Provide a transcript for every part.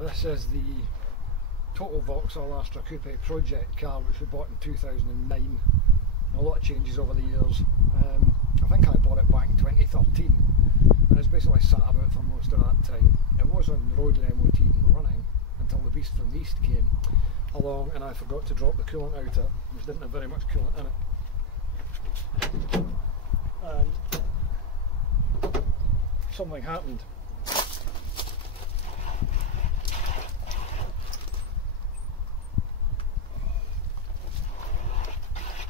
This is the Total Vauxhall Astra Coupe project car, which we bought in 2009. A lot of changes over the years. I think I bought it back in 2013, and it's basically sat about for most of that time. It was on the road and MOT and running until the beast from the east came along, and I forgot to drop the coolant out it, which didn't have very much coolant in it. And something happened.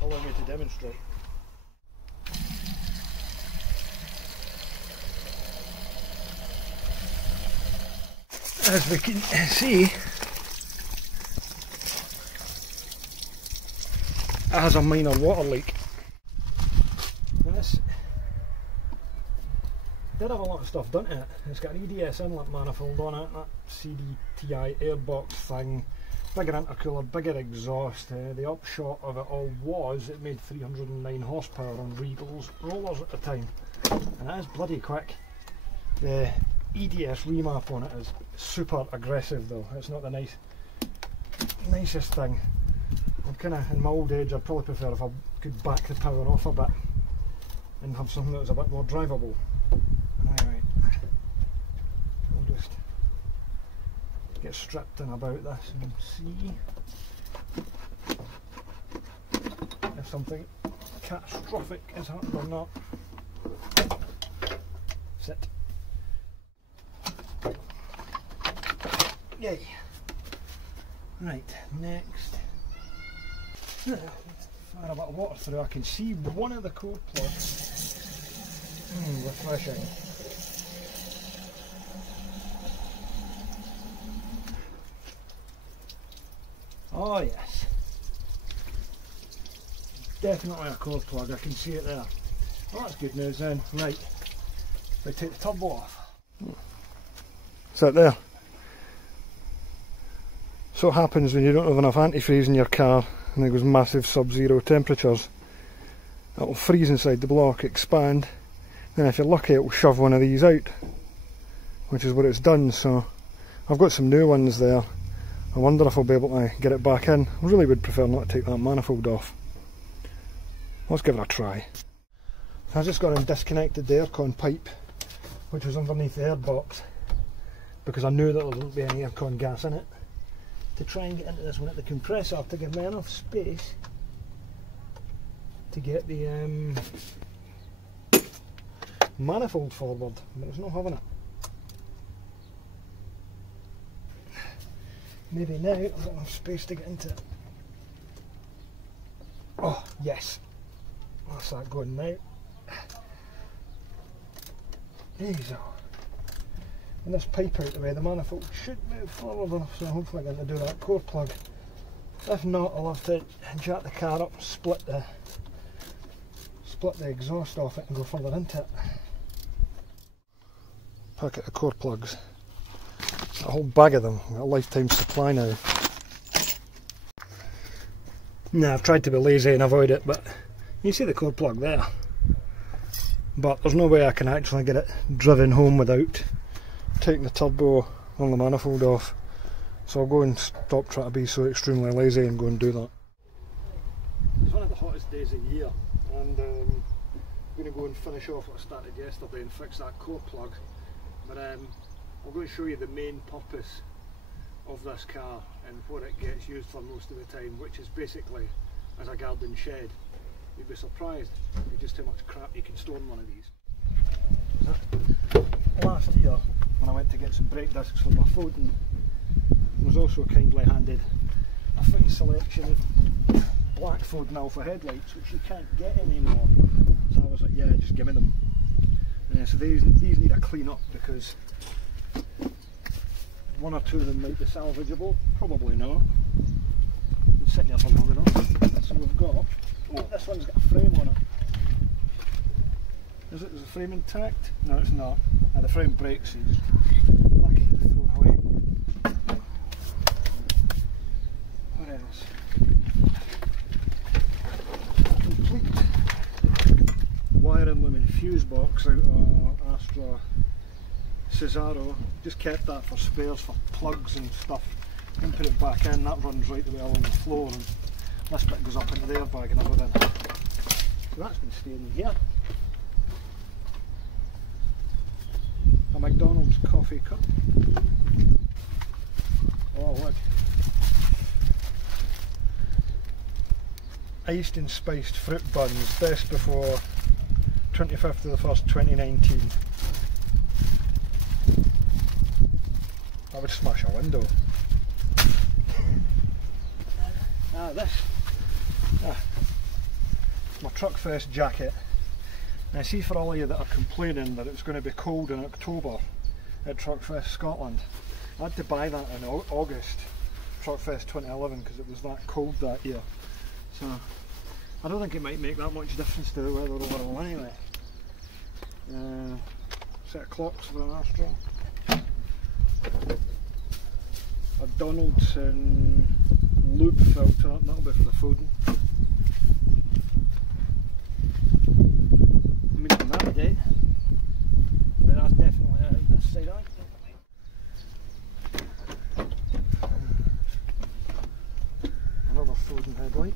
Allow me to demonstrate. As we can see, it has a minor water leak. This did have a lot of stuff done to it. It's got an EDS inlet manifold on it, that CDTI airbox thing, bigger intercooler, bigger exhaust. The upshot of it all was it made 309 horsepower on Regal's rollers at the time, and it is bloody quick. The EDS remap on it is super aggressive though. It's not the nicest thing. I'm kind of, in my old age, I'd probably prefer if I could back the power off a bit and have something that was a bit more drivable. Anyway, we'll just get stripped in about this and see if something catastrophic has happened or not. Sit. Yay. Right, next. Fire a bit of water through. I can see one of the core plugs. Refreshing. Oh yes. Definitely a core plug, I can see it there. Well, that's good news then. Right, we take the turbo off. Is that there? So what happens when you don't have enough antifreeze in your car and it goes massive sub-zero temperatures. It will freeze inside the block, expand, then if you're lucky it will shove one of these out, which is what it's done. So I've got some new ones there. I wonder if I'll be able to get it back in. I really would prefer not to take that manifold off. Let's give it a try. I just got and disconnected the aircon pipe, which was underneath the airbox, because I knew that there wouldn't be any aircon gas in it, to try and get into this one at the compressor to give me enough space to get the manifold forward, but it's not having it. Maybe now I've got enough space to get into it. Oh yes, that's that going now. There you go. And this pipe out the way, the manifold should move forward enough, so hopefully I'm going to do that core plug. If not, I'll have to jack the car up, split the exhaust off it and go further into it. Packet of core plugs. A whole bag of them, a lifetime supply now. Now I've tried to be lazy and avoid it, but you see the core plug there. But there's no way I can actually get it driven home without taking the turbo on the manifold off. So I'll go and stop trying to be so extremely lazy and go and do that. It's one of the hottest days of the year, and I'm going to go and finish off what I started yesterday and fix that core plug. But I'm going to show you the main purpose of this car and what it gets used for most of the time, which is basically as a garden shed. You'd be surprised at just how much crap you can store in one of these. Last year, when I went to get some brake discs for my Foden, I was also kindly handed a fine selection of black Foden alpha headlights, which you can't get anymore. So I was like, yeah, just give me them. So these need a clean up, because one or two of them might be salvageable, probably not. Been sitting here for long enough. So we've got, oh, this one's got a frame on it. Is the frame intact? No, it's not. Now the frame breaks, so you just lucky to throw it away. What else? Complete wire and lumen fuse box out of Astra Cesaro, just kept that for spares for plugs and stuff. And put it back in, that runs right the way along the floor, and this bit goes up into the airbag and everything. So that's been staying here. A McDonald's coffee cup. Oh look. Iced and spiced fruit buns, best before 25th of the 1st 2019. I would smash a window. This. My Truckfest jacket. Now see, for all of you that are complaining that it's going to be cold in October at Truckfest Scotland, I had to buy that in August, Truckfest 2011, because it was that cold that year. So I don't think it might make that much difference to the weather overall anyway. Set of clocks for an Astra. A Donaldson loop filter, that'll be for the fooding. I'm meaning navigate, but that's definitely out this side of it. Another fooding headlight.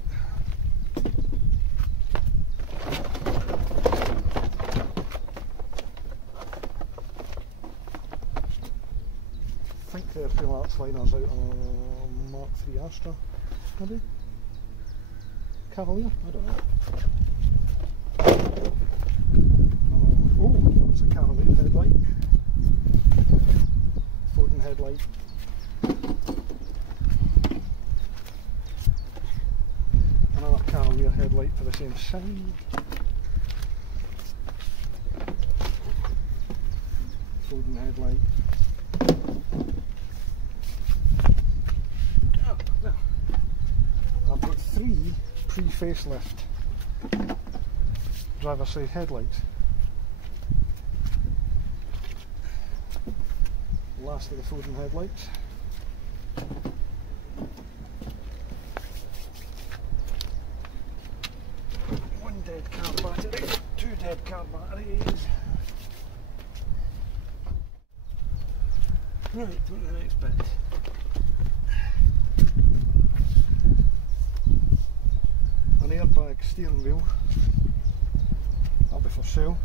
I think they're fuel arts liners out on Mark III Astra, maybe? Cavalier? I don't know. Oh, that's a Cavalier headlight. Folding headlight. Another Cavalier headlight for the same side. Folding headlight. I've got 3 pre-facelift driver side headlights. Last of the Foden headlights. One dead car battery, 2 dead car batteries. Right, on to the next bit. An airbag steering wheel. That'll be for sale.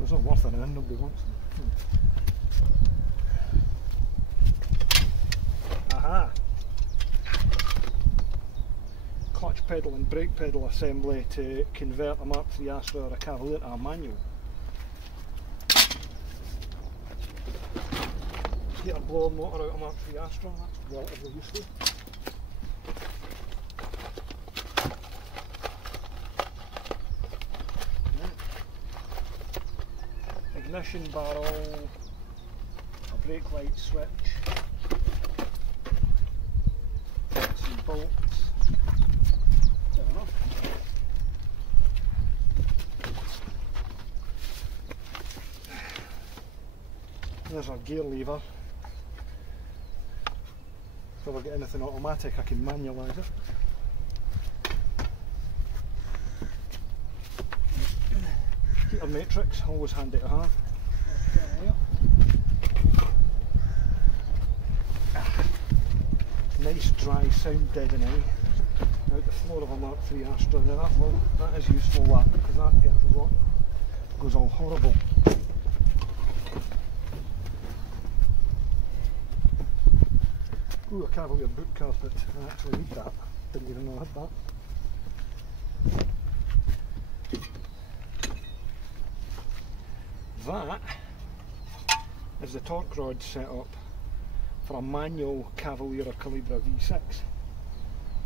It's not worth anything, nobody wants them. Aha! Clutch pedal and brake pedal assembly to convert a Mark III Astra or a Cavalier to a manual. Heater blower motor out of Mark III Astra, that's relatively useful. Ignition barrel, a brake light switch, some bolts, fair enough. There's our gear lever. If I ever get anything automatic, I can manualise it. Heater matrix, always handy to have. Nice dry sound deadening out the floor of a Mark III Astra. Now that is useful, that, because that gets rotten, goes all horrible. Ooh, a Cavalier boot carpet. I actually need that. Didn't even know I had that. That is the torque rod setup for a manual Cavalier or Calibra V6,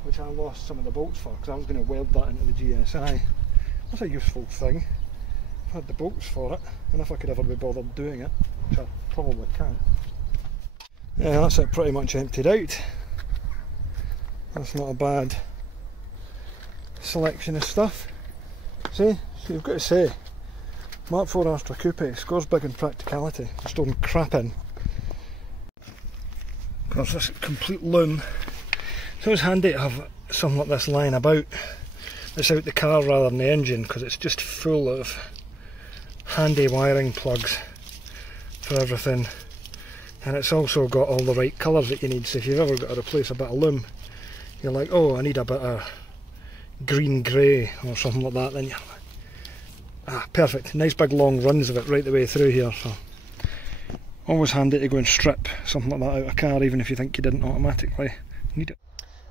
which I lost some of the bolts for because I was going to weld that into the GSI. That's a useful thing. I've had the bolts for it, and if I could ever be bothered doing it, which I probably can't. Yeah, that's it pretty much emptied out. That's not a bad selection of stuff. See, so you've got to say, Mark IV Astra Coupe scores big in practicality, just throwing crap in. Of course, this complete loom. It's always handy to have something like this lying about that's out the car rather than the engine, because it's just full of handy wiring plugs for everything, and it's also got all the right colours that you need. So if you've ever got to replace a bit of loom, you're like, oh, I need a bit of green grey or something like that, then you're like, perfect. Nice big long runs of it right the way through here. So always handy to go and strip something like that out of a car, even if you think you didn't automatically need it.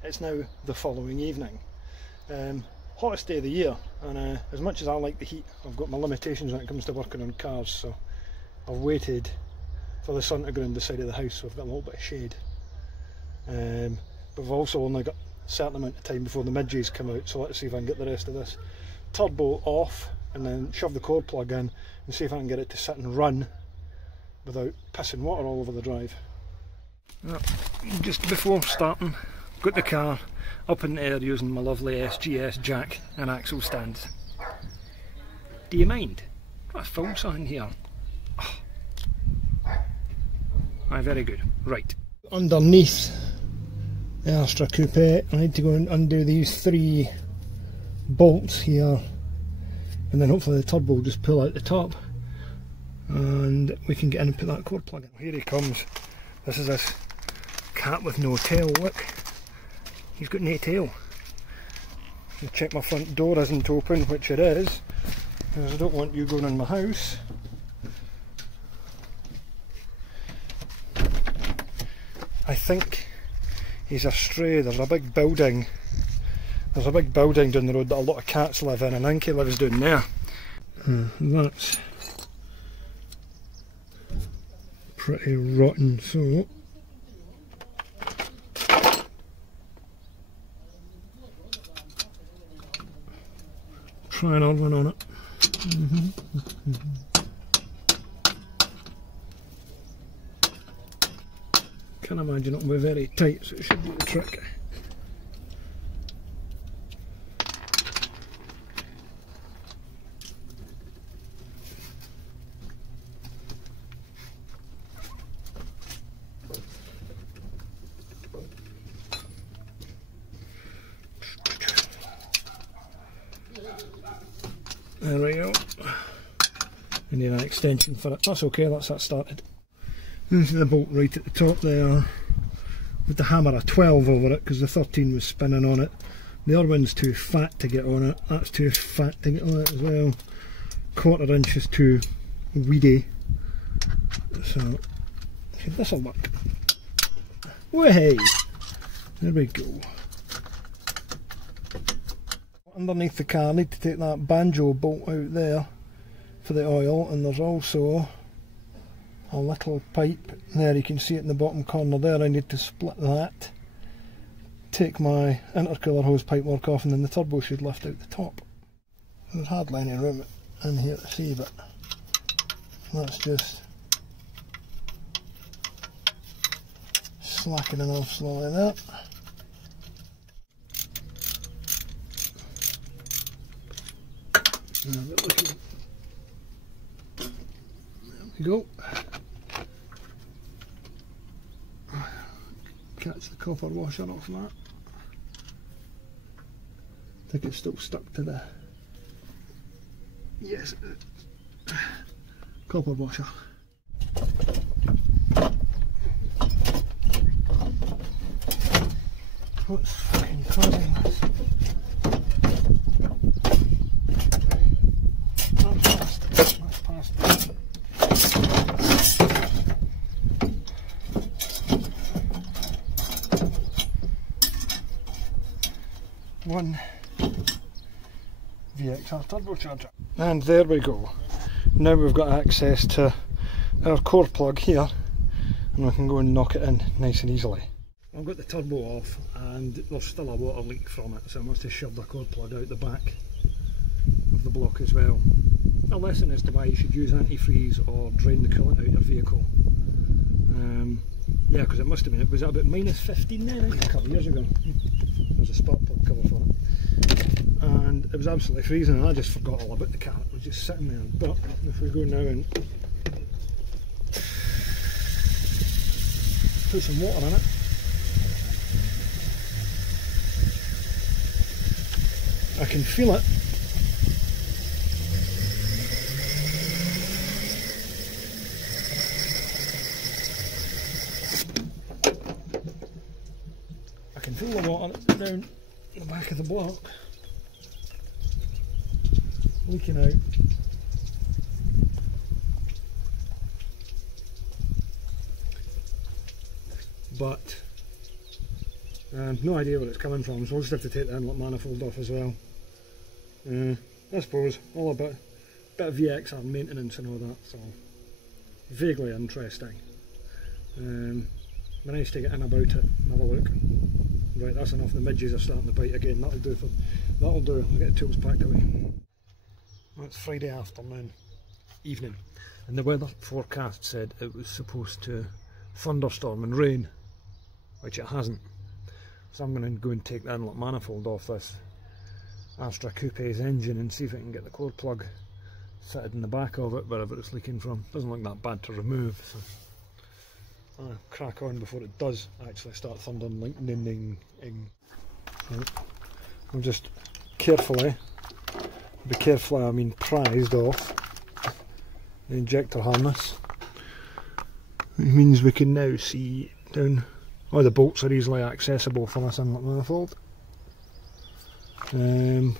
It's now the following evening. Hottest day of the year, and as much as I like the heat, I've got my limitations when it comes to working on cars, so I've waited for the sun to go in the side of the house, so I've got a little bit of shade. But I've also only got a certain amount of time before the midges come out, so let's see if I can get the rest of this turbo off and then shove the cord plug in and see if I can get it to sit and run without pissing water all over the drive. Just before starting, got the car up in the air using my lovely SGS jack and axle stands. Do you mind? Got a film sign here. Oh. Aye, very good. Right. Underneath the Astra Coupe, I need to go and undo these 3 bolts here, and then hopefully the turbo will just pull out the top and we can get in and put that cord plug in. Here he comes. This is this cat with no tail, look. He's got no tail. I'll check my front door isn't open, which it is, because I don't want you going in my house. I think he's a stray. There's a big building. There's a big building down the road that a lot of cats live in, and I think he lives down there. That's pretty rotten, so try another one on it. Can't imagine it'll be very tight, so it should be the trick. There we go. I need an extension for it. That's okay, that's that started. This is the bolt right at the top there, with the hammer of 12 over it because the 13 was spinning on it. The other one's too fat to get on it, that's too fat to get on it as well. 1/4 inch is too weedy, so this will work. Way! There we go. Underneath the car, I need to take that banjo bolt out there for the oil, and there's also a little pipe there, you can see it in the bottom corner there. I need to split that, take my intercooler hose pipework off, and then the turbo should lift out the top. There's hardly any room in here to see, but that's just slackening off slowly there. There we go. Catch the copper washer off that. I think it's still stuck to the... Yes, copper washer. What's fucking causing this? That's past. One VXR turbocharger. And there we go. Now we've got access to our core plug here, and we can go and knock it in nice and easily. I've got the turbo off and there's still a water leak from it, so I must have shoved the cord plug out the back of the block as well. A lesson as to why you should use antifreeze or drain the coolant out your vehicle. Yeah, because it must have been, it was at about -15 then, a couple of years ago. There's a spark plug cover for it. And it was absolutely freezing, and I just forgot all about the car. It was just sitting there. But if we go now and put some water in it, I can feel it. I can feel the water down the back of the block leaking out. But no idea where it's coming from, so I'll just have to take the inlet manifold off as well. I suppose all a bit of VXR maintenance and all that, so vaguely interesting. Be nice to get in about it and have a look. Right, that's enough. The midges are starting to bite again. That'll do. I'll get the tools packed away. Well, it's Friday afternoon, evening, and the weather forecast said it was supposed to thunderstorm and rain, which it hasn't. So I'm going to go and take the inlet manifold off this Astra Coupe's engine and see if I can get the core plug fitted in the back of it, wherever it's leaking from. Doesn't look that bad to remove, so I'll crack on before it does actually start thundering, lightning. Right. I'll just carefully, I mean prized off the injector harness. It means we can now see down. Oh, the bolts are easily accessible from this inlet manifold.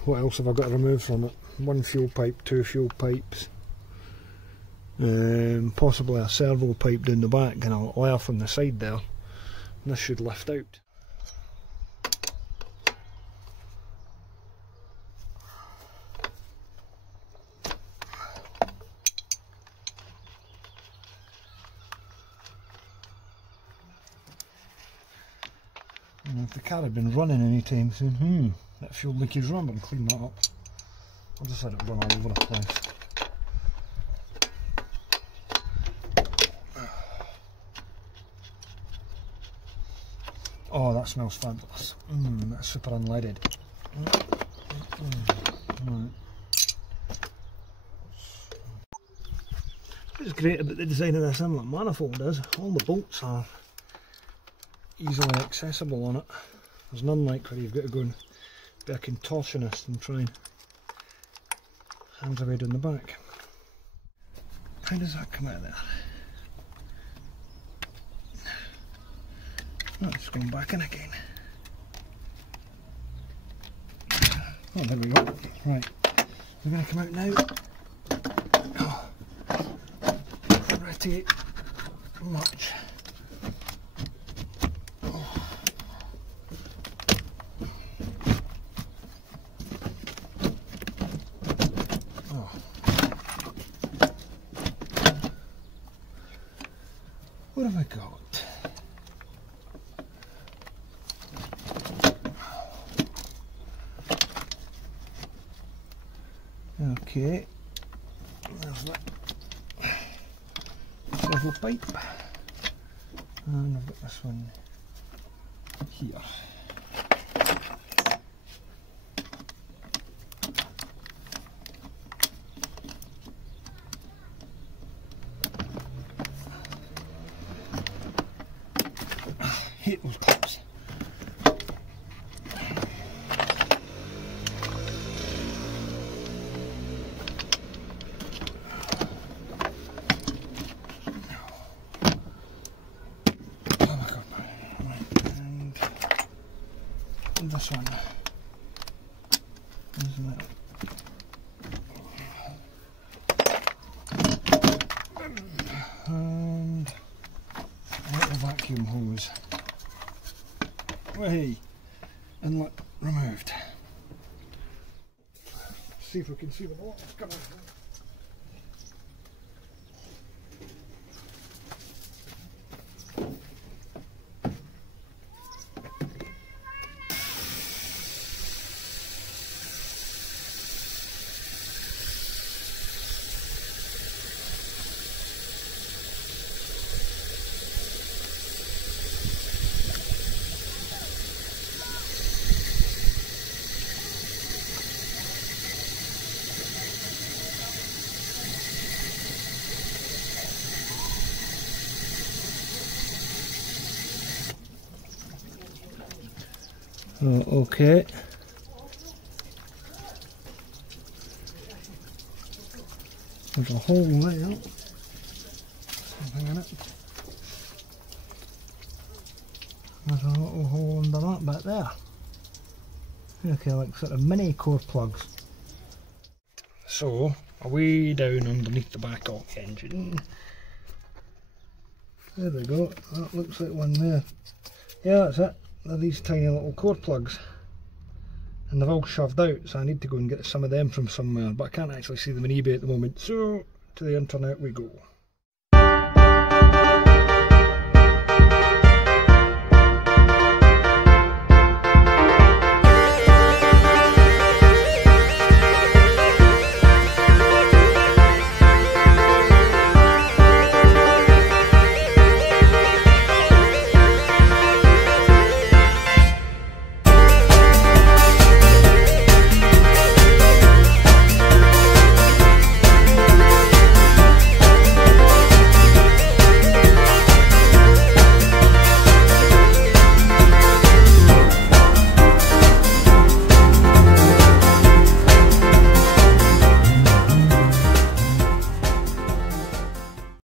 What else have I got to remove from it? One fuel pipe, two fuel pipes, possibly a servo pipe down the back and a layer from the side there. And this should lift out. And if the car had been running any time soon, that fuel leakage, remember and clean that up. I'll just let it run all over the place. Oh, that smells fabulous. That's super unleaded. Right. What's great about the design of this inlet manifold is all the bolts are easily accessible on it. There's none like where you've got to go and be a contortionist and try and hands away down the back. How does that come out of there? Oh, it's going back in again. Oh, there we go. Right, we're going to come out now. Oh, pretty much. What have I got? Okay, there's that level pipe, and I've got this one here. Hate those clips. Oh my god. Right, and this one. Isn't it? And a little vacuum hose. Hey, inlet removed. See if we can see the water coming. Okay. There's a hole there. Something in it. There's a little hole under that bit there. Okay, like sort of mini core plugs. So, way down underneath the back of the engine. There we go, that looks like one there. Yeah, that's it. They're these tiny little core plugs. And they've all shoved out, so I need to go and get some of them from somewhere, but I can't actually see them on eBay at the moment, so to the internet we go.